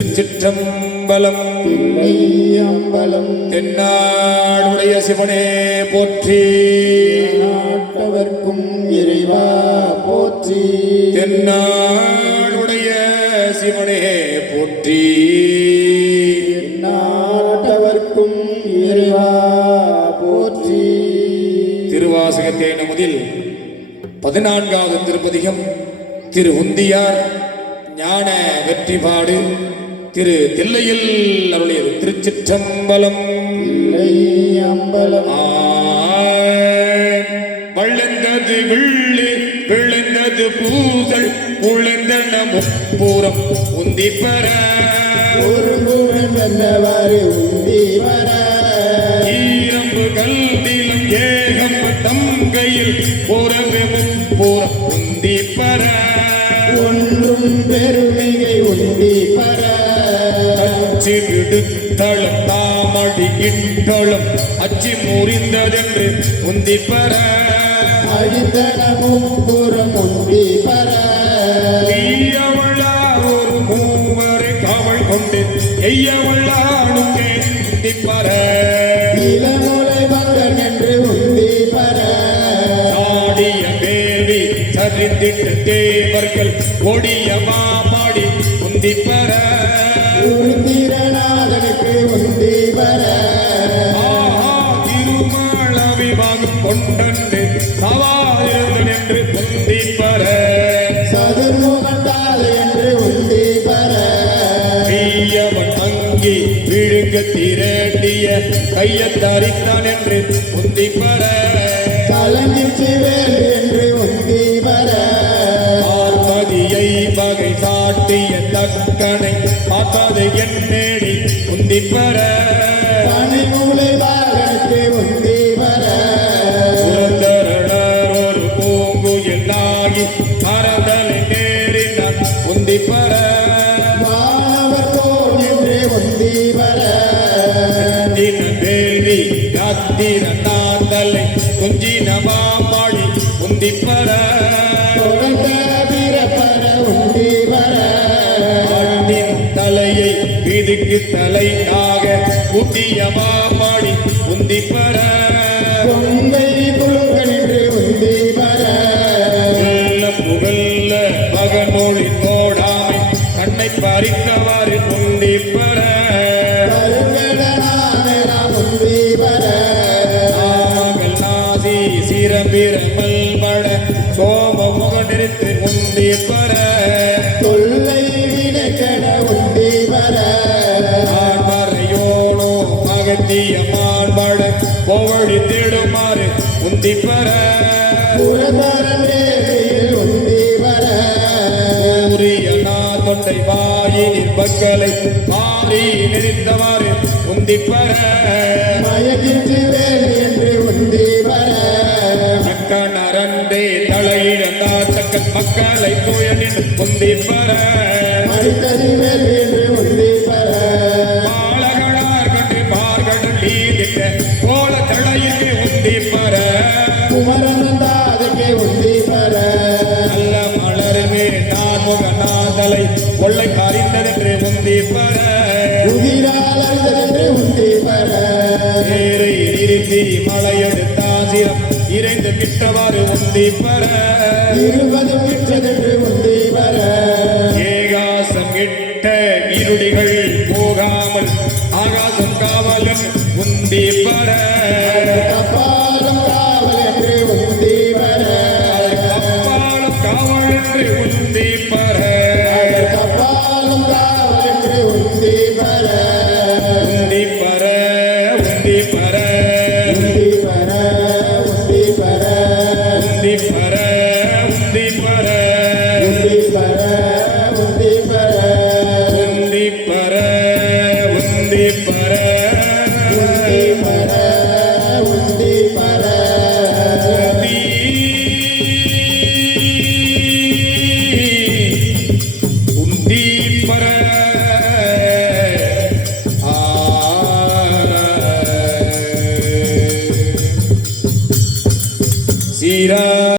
சிற்றம்பலம் அம்பலம் தென்னாடுடைய சிவனே போற்றி. நாட்டவர்க்கும் இறைவா போற்றி. தென்னாடுடைய சிவனே போற்றி. நாட்டவர்க்கும் இறைவா போற்றி. திருவாசகத்தே நமுதில் 14வது திருப்பதிகம் திரு உந்தியார் ஞான வெற்றிபாடு திரு தில்லையில் அருளியது. திருச்சிற்றம்பலம். அம்பலம் வள்ளந்தது விள்ளி விழுந்தது பூசல் உழந்தன முப்புறம் உந்தி பெற ஒருவரு உந்தி வர ஈரம்பு கல்திலும் ஏகம் தங்கையில் புறவே முப்புறம் உந்தி பெற ஒன்றும் பெருமிகை உந்தி பர அச்சி விடுத்தளம் தாமடி இட்டளம் அச்சி முறிந்ததென்று உந்தி பெற அழித்தனமும் புறம் உந்தி பர எய்யவள்ளா ஒரு மூவரை காவல் கொண்டு எய்யவள்ளானுக்கே உந்தி பெற இளமுலை மகன் என்று உந்தி பர ஆடிய வேள்வி சரிந்திட்டு தேவர்கள் ஒடிய மாமாடி உந்தி பெற உருத்திரநாதனுக்கு உந்தி வர திருமாளவிவாகம் கொண்டன்று சவாயிருந்தன் என்று உந்தி பெற சதுர்முகத்தால் என்று உந்தி வர கையவன் அங்கி விழுங்க திரண்டிய கையத்தரித்தான் என்று உந்தி பெற கலங்கிச்சு வேல் என்று உந்தி வர பார்வதியை வகை சாட்டிய தக்கனை பார்க்காது என்னேடி உந்தி பெற பனிமூலை வாகனுக்கு உந்தி வர புரந்தரர் ஒரு பூங்குயிலாகி மரதலை நேரினான் உந்தி பெற வானவர் தோல் என்று உந்தி வர தின வேள்வி காத்திர நாந்தலை குஞ்சின மாமாடி உந்தி பெற தொடர்ந்த வீரப்பர உந்தி வர ஆட்டின் தலையை வீதிக்கு தலையாக கூட்டிய மாமாடி உந்தி பெற கொங்கை புழுங்கன் என்று உந்தி வர புகழ்ல மகனொழி தோடாமை கண்ணை பறித்தவாறு உந்தி பெற கருங்கடனாமெல்லாம் உந்தி வர நாமகள் நாசி சிரம்பிரமல் மட சோம முகநிறுத்து உந்தி பெற தொல்லை வினைக்கட உந்தி வர ஆண்மறையோனோ மகத்திய மாண்பட கோவழி தேடுமாறு உந்தி பெற புறதரன் வேலையில் உந்தி வர கூறிய தொண்டை வாயினில் பக்களை மாறி நிறுத்தவாறு உந்தி பெற மயக்கிற்று வேல் என்று உந்தி வர நக்கணரண்டே தலையிழந்தா தக்கன் மக்களை தூயனின் உந்தி பெற அடித்தறி வேல் என்று உந்தி வர பாலகளார் கண்டு பார்கடல் நீதிக்க கோல தடையிற்கு உந்தி பெற குமரனந்தாதுக்கு உந்தி வர நல்ல மலருமே நான் முகநாதலை கொள்ளை அறிந்ததென்று உந்தி பெற உதிராளர் என்று உந்தி வர ஏரை நிறுத்தி மலையெடுத்தாசிரம் இறைந்து கிட்டவாறு உந்தி பெற இருபதும் விற்றதென்று உந்தி வர ஏகாசம் இட்ட இருடிகள் போகாமல் ஆகாசம் காவலன் உந்தி பெற